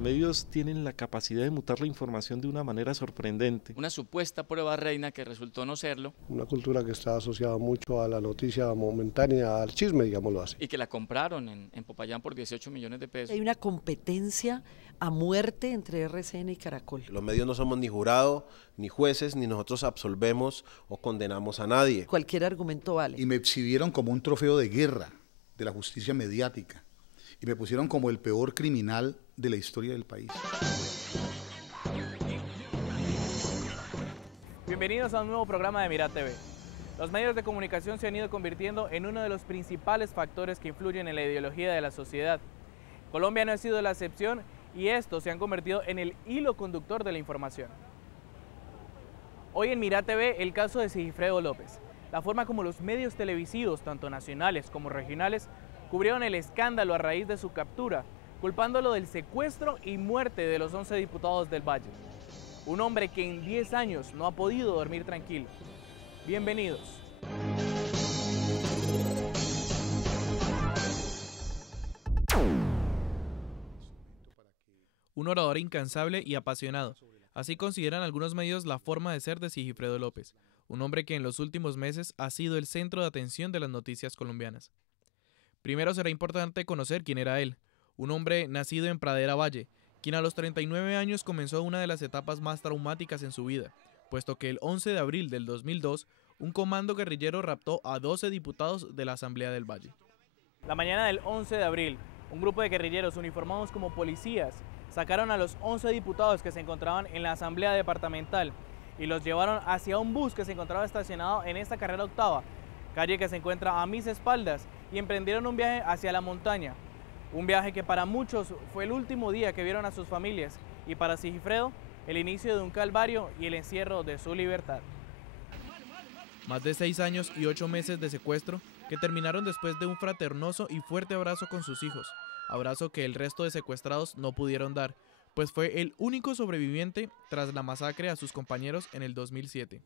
los medios tienen la capacidad de mutar la información de una manera sorprendente. Una supuesta prueba reina que resultó no serlo. Una cultura que está asociada mucho a la noticia momentánea, al chisme, digámoslo así. Y que la compraron en Popayán por 18 millones de pesos. Hay una competencia a muerte entre RCN y Caracol. Los medios no somos ni jurado, ni jueces, ni nosotros absolvemos o condenamos a nadie. Cualquier argumento vale. Y me exhibieron como un trofeo de guerra de la justicia mediática. Y me pusieron como el peor criminal de la historia del país. Bienvenidos a un nuevo programa de Mira TV. Los medios de comunicación se han ido convirtiendo en uno de los principales factores que influyen en la ideología de la sociedad. Colombia no ha sido la excepción y estos se han convertido en el hilo conductor de la información. Hoy en Mira TV, el caso de Sigifredo López, la forma como los medios televisivos, tanto nacionales como regionales, cubrieron el escándalo a raíz de su captura, culpándolo del secuestro y muerte de los 11 diputados del Valle. Un hombre que en 10 años no ha podido dormir tranquilo. Bienvenidos. Un orador incansable y apasionado. Así consideran algunos medios la forma de ser de Sigifredo López, un hombre que en los últimos meses ha sido el centro de atención de las noticias colombianas. Primero será importante conocer quién era él, un hombre nacido en Pradera Valle, quien a los 39 años comenzó una de las etapas más traumáticas en su vida, puesto que el 11 de abril del 2002, un comando guerrillero raptó a 12 diputados de la Asamblea del Valle. La mañana del 11 de abril, un grupo de guerrilleros uniformados como policías sacaron a los 11 diputados que se encontraban en la Asamblea Departamental y los llevaron hacia un bus que se encontraba estacionado en esta carrera octava, calle que se encuentra a mis espaldas, y emprendieron un viaje hacia la montaña. Un viaje que para muchos fue el último día que vieron a sus familias y para Sigifredo el inicio de un calvario y el encierro de su libertad. Más de 6 años y 8 meses de secuestro que terminaron después de un fraternoso y fuerte abrazo con sus hijos, abrazo que el resto de secuestrados no pudieron dar, pues fue el único sobreviviente tras la masacre a sus compañeros en el 2007.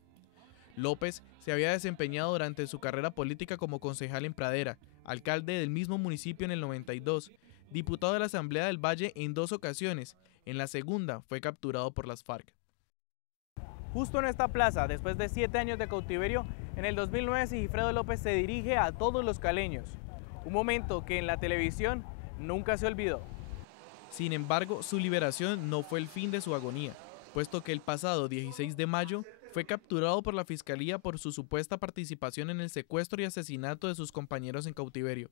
López se había desempeñado durante su carrera política como concejal en Pradera, alcalde del mismo municipio en el 92, diputado de la Asamblea del Valle en 2 ocasiones, en la segunda fue capturado por las FARC. Justo en esta plaza, después de 7 años de cautiverio, en el 2009 Sigifredo López se dirige a todos los caleños, un momento que en la televisión nunca se olvidó. Sin embargo, su liberación no fue el fin de su agonía, puesto que el pasado 16 de mayo fue capturado por la Fiscalía por su supuesta participación en el secuestro y asesinato de sus compañeros en cautiverio.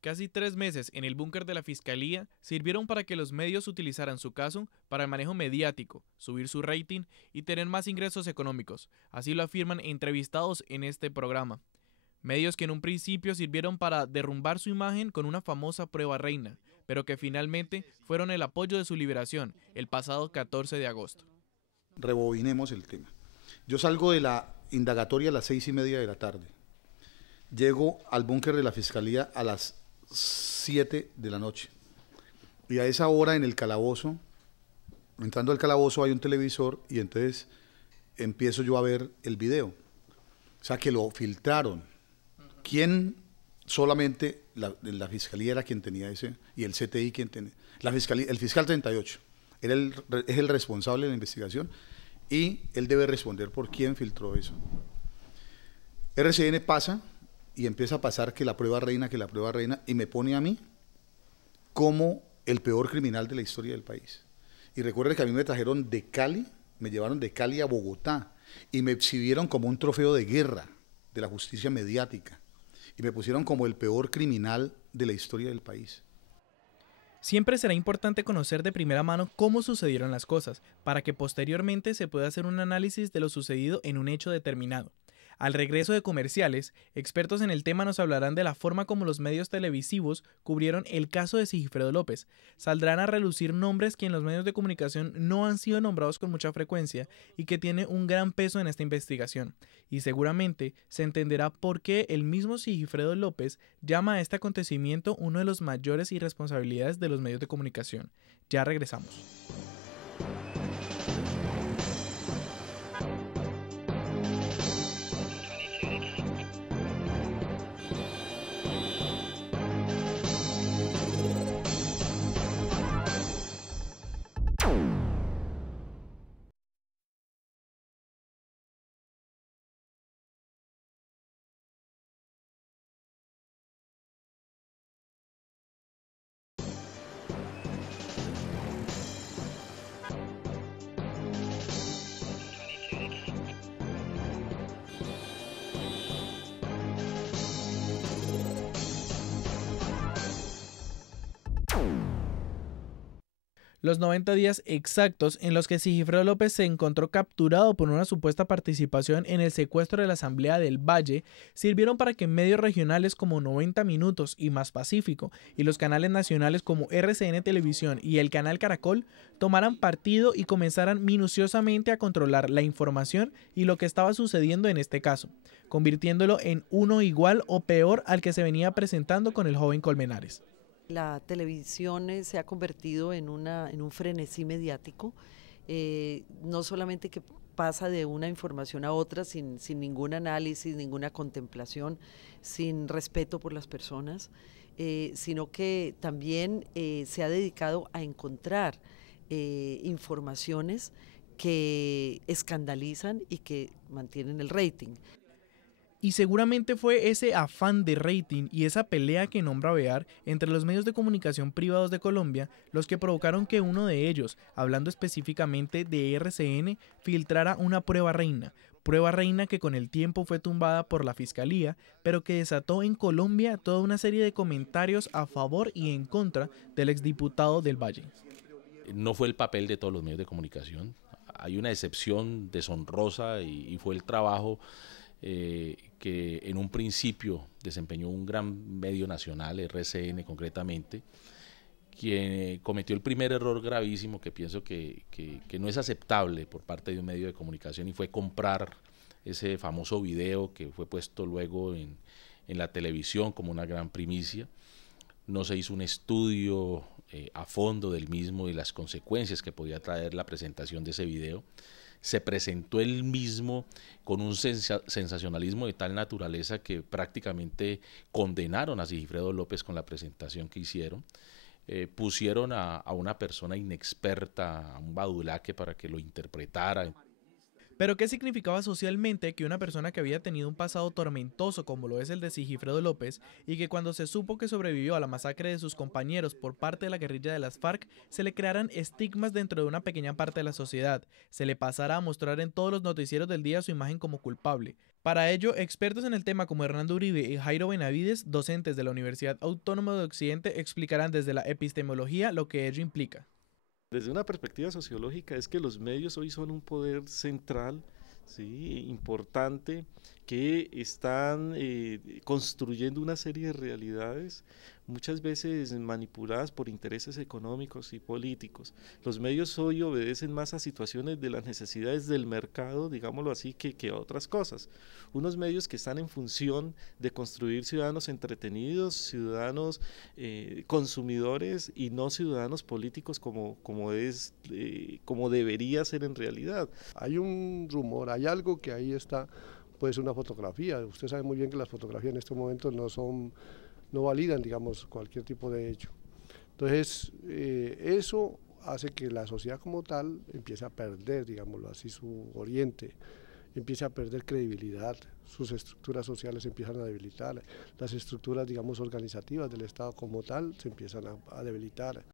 Casi 3 meses en el búnker de la Fiscalía sirvieron para que los medios utilizaran su caso para el manejo mediático, subir su rating y tener más ingresos económicos, así lo afirman entrevistados en este programa. Medios que en un principio sirvieron para derrumbar su imagen con una famosa prueba reina, pero que finalmente fueron el apoyo de su liberación el pasado 14 de agosto. Rebobinemos el tema. Yo salgo de la indagatoria a las 6:30 de la tarde. Llego al búnker de la Fiscalía a las 7 de la noche. Y a esa hora en el calabozo, entrando al calabozo hay un televisor y entonces empiezo yo a ver el video. O sea que lo filtraron. ¿Quién? Solamente la Fiscalía era quien tenía ese, y el CTI quien tenía. La Fiscalía, el fiscal 38, es el responsable de la investigación y él debe responder por quién filtró eso. RCN pasa y empieza a pasar que la prueba reina, y me pone a mí como el peor criminal de la historia del país. Y recuerde que a mí me trajeron de Cali, me llevaron de Cali a Bogotá y me exhibieron como un trofeo de guerra de la justicia mediática y me pusieron como el peor criminal de la historia del país. Siempre será importante conocer de primera mano cómo sucedieron las cosas, para que posteriormente se pueda hacer un análisis de lo sucedido en un hecho determinado. Al regreso de comerciales, expertos en el tema nos hablarán de la forma como los medios televisivos cubrieron el caso de Sigifredo López. Saldrán a relucir nombres que en los medios de comunicación no han sido nombrados con mucha frecuencia y que tienen un gran peso en esta investigación. Y seguramente se entenderá por qué el mismo Sigifredo López llama a este acontecimiento uno de los mayores irresponsabilidades de los medios de comunicación. Ya regresamos. Los 90 días exactos en los que Sigifredo López se encontró capturado por una supuesta participación en el secuestro de la Asamblea del Valle sirvieron para que medios regionales como 90 Minutos y Más Pacífico y los canales nacionales como RCN Televisión y el canal Caracol tomaran partido y comenzaran minuciosamente a controlar la información y lo que estaba sucediendo en este caso, convirtiéndolo en uno igual o peor al que se venía presentando con el joven Colmenares. La televisión se ha convertido en un frenesí mediático, no solamente que pasa de una información a otra sin ningún análisis, ninguna contemplación, sin respeto por las personas, sino que también se ha dedicado a encontrar informaciones que escandalizan y que mantienen el rating. Y seguramente fue ese afán de rating y esa pelea que nombra Bear entre los medios de comunicación privados de Colombia los que provocaron que uno de ellos, hablando específicamente de RCN, filtrara una prueba reina que con el tiempo fue tumbada por la Fiscalía, pero que desató en Colombia toda una serie de comentarios a favor y en contra del exdiputado del Valle. No fue el papel de todos los medios de comunicación, hay una excepción deshonrosa y fue el trabajo que en un principio desempeñó un gran medio nacional, RCN concretamente, quien cometió el primer error gravísimo que pienso que no es aceptable por parte de un medio de comunicación, y fue comprar ese famoso video que fue puesto luego en la televisión como una gran primicia. No se hizo un estudio a fondo del mismo y las consecuencias que podía traer la presentación de ese video. Se presentó él mismo con un sensacionalismo de tal naturaleza que prácticamente condenaron a Sigifredo López con la presentación que hicieron. Pusieron a una persona inexperta, a un badulaque, para que lo interpretara. Pero ¿qué significaba socialmente que una persona que había tenido un pasado tormentoso como lo es el de Sigifredo López y que cuando se supo que sobrevivió a la masacre de sus compañeros por parte de la guerrilla de las FARC, se le crearan estigmas dentro de una pequeña parte de la sociedad, se le pasara a mostrar en todos los noticieros del día su imagen como culpable? Para ello, expertos en el tema como Hernando Uribe y Jairo Benavides, docentes de la Universidad Autónoma de Occidente, explicarán desde la epistemología lo que ello implica. Desde una perspectiva sociológica es que los medios hoy son un poder central, ¿sí?, importante, que están construyendo una serie de realidades, muchas veces manipuladas por intereses económicos y políticos. Los medios hoy obedecen más a situaciones de las necesidades del mercado, digámoslo así, que a otras cosas. Unos medios que están en función de construir ciudadanos entretenidos, ciudadanos consumidores y no ciudadanos políticos como debería ser en realidad. Hay un rumor, hay algo que ahí está, pues una fotografía. Usted sabe muy bien que las fotografías en estos momentos no validan, digamos, cualquier tipo de hecho. Entonces, eso hace que la sociedad como tal empiece a perder, digámoslo así, su oriente, empieza a perder credibilidad, sus estructuras sociales se empiezan a debilitar, las estructuras, digamos, organizativas del Estado como tal se empiezan a debilitar.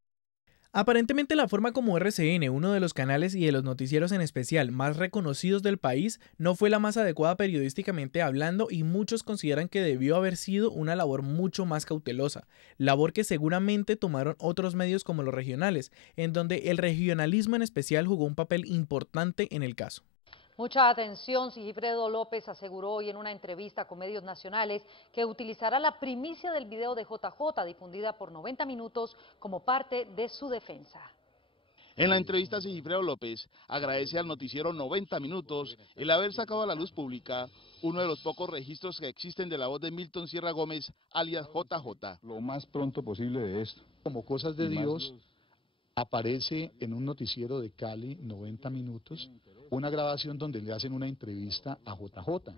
Aparentemente la forma como RCN, uno de los canales y de los noticieros en especial más reconocidos del país, no fue la más adecuada periodísticamente hablando, y muchos consideran que debió haber sido una labor mucho más cautelosa, labor que seguramente tomaron otros medios como los regionales, en donde el regionalismo en especial jugó un papel importante en el caso. Mucha atención, Sigifredo López aseguró hoy en una entrevista con medios nacionales que utilizará la primicia del video de JJ difundida por 90 Minutos como parte de su defensa. En la entrevista, Sigifredo López agradece al noticiero 90 Minutos el haber sacado a la luz pública uno de los pocos registros que existen de la voz de Milton Sierra Gómez, alias JJ. Lo más pronto posible de esto. Como Cosas de Dios, aparece en un noticiero de Cali, 90 Minutos, una grabación donde le hacen una entrevista a JJ.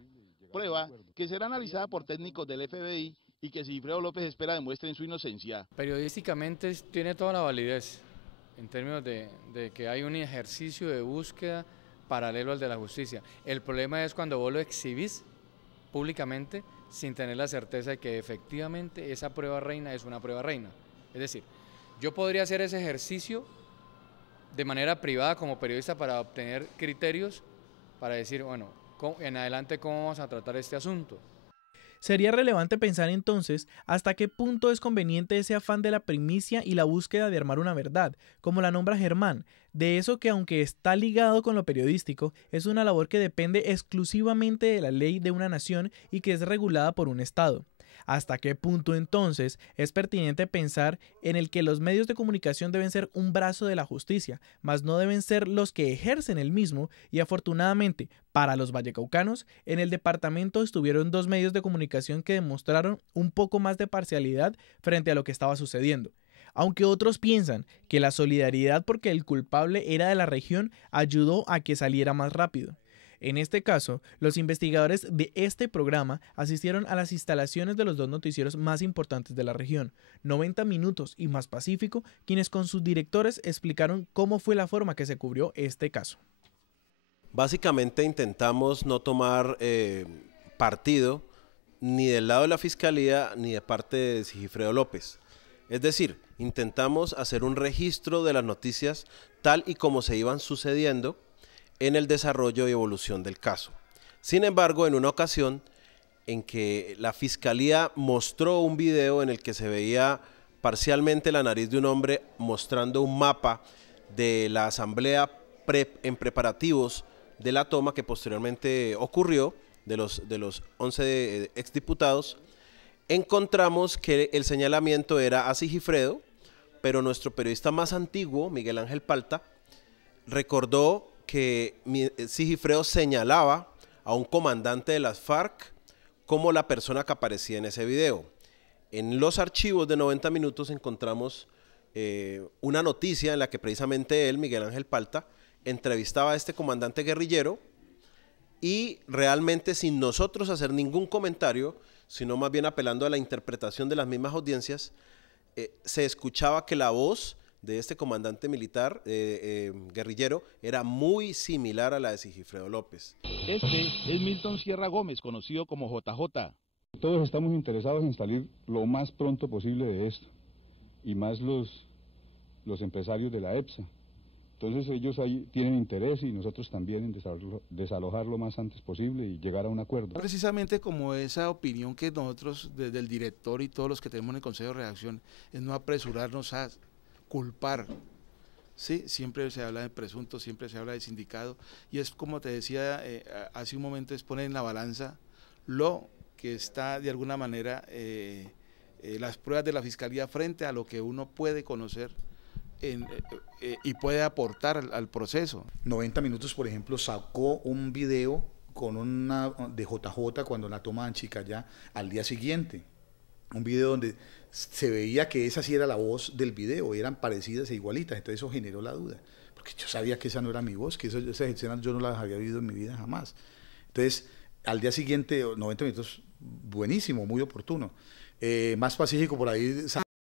Prueba que será analizada por técnicos del FBI y que Sigifredo López espera demuestren su inocencia. Periodísticamente tiene toda la validez, en términos de que hay un ejercicio de búsqueda paralelo al de la justicia. El problema es cuando vos lo exhibís públicamente sin tener la certeza de que efectivamente esa prueba reina es una prueba reina. Es decir, yo podría hacer ese ejercicio de manera privada como periodista para obtener criterios para decir, bueno, en adelante cómo vamos a tratar este asunto. Sería relevante pensar entonces hasta qué punto es conveniente ese afán de la primicia y la búsqueda de armar una verdad, como la nombra Germán, de eso que aunque está ligado con lo periodístico, es una labor que depende exclusivamente de la ley de una nación y que es regulada por un Estado. ¿Hasta qué punto entonces es pertinente pensar en el que los medios de comunicación deben ser un brazo de la justicia, mas no deben ser los que ejercen el mismo? Y afortunadamente, para los vallecaucanos, en el departamento estuvieron 2 medios de comunicación que demostraron un poco más de parcialidad frente a lo que estaba sucediendo. Aunque otros piensan que la solidaridad porque el culpable era de la región ayudó a que saliera más rápido. En este caso, los investigadores de este programa asistieron a las instalaciones de los 2 noticieros más importantes de la región, 90 Minutos y Más Pacífico, quienes con sus directores explicaron cómo fue la forma que se cubrió este caso. Básicamente intentamos no tomar partido ni del lado de la Fiscalía ni de parte de Sigifredo López. Es decir, intentamos hacer un registro de las noticias tal y como se iban sucediendo en el desarrollo y evolución del caso. Sin embargo, en una ocasión en que la Fiscalía mostró un video en el que se veía parcialmente la nariz de un hombre mostrando un mapa de la asamblea en preparativos de la toma que posteriormente ocurrió de los 11 exdiputados, encontramos que el señalamiento era a Sigifredo, pero nuestro periodista más antiguo, Miguel Ángel Palta, recordó que Sigifredo señalaba a un comandante de las FARC como la persona que aparecía en ese video. En los archivos de 90 Minutos encontramos una noticia en la que precisamente él, Miguel Ángel Palta, entrevistaba a este comandante guerrillero y realmente sin nosotros hacer ningún comentario, sino más bien apelando a la interpretación de las mismas audiencias, se escuchaba que la voz de este comandante militar guerrillero era muy similar a la de Sigifredo López. Este es Milton Sierra Gómez, conocido como JJ. Todos estamos interesados en salir lo más pronto posible de esto, y más los empresarios de la EPSA. Entonces ellos ahí tienen interés y nosotros también en desalojar lo más antes posible y llegar a un acuerdo. Precisamente como esa opinión que nosotros desde el director y todos los que tenemos en el Consejo de Redacción es no apresurarnos a culpar. Sí, siempre se habla de presuntos, siempre se habla de sindicado y es como te decía hace un momento, es poner en la balanza lo que está de alguna manera las pruebas de la Fiscalía frente a lo que uno puede conocer y puede aportar al proceso. 90 Minutos, por ejemplo, sacó un video con una de JJ cuando la toma en Chicayá al día siguiente. Un video donde se veía que esa sí era la voz del video, eran parecidas e igualitas, entonces eso generó la duda, porque yo sabía que esa no era mi voz, que esas escenas yo no las había vivido en mi vida jamás. Entonces, al día siguiente, 90 Minutos, buenísimo, muy oportuno. Más Pacífico por ahí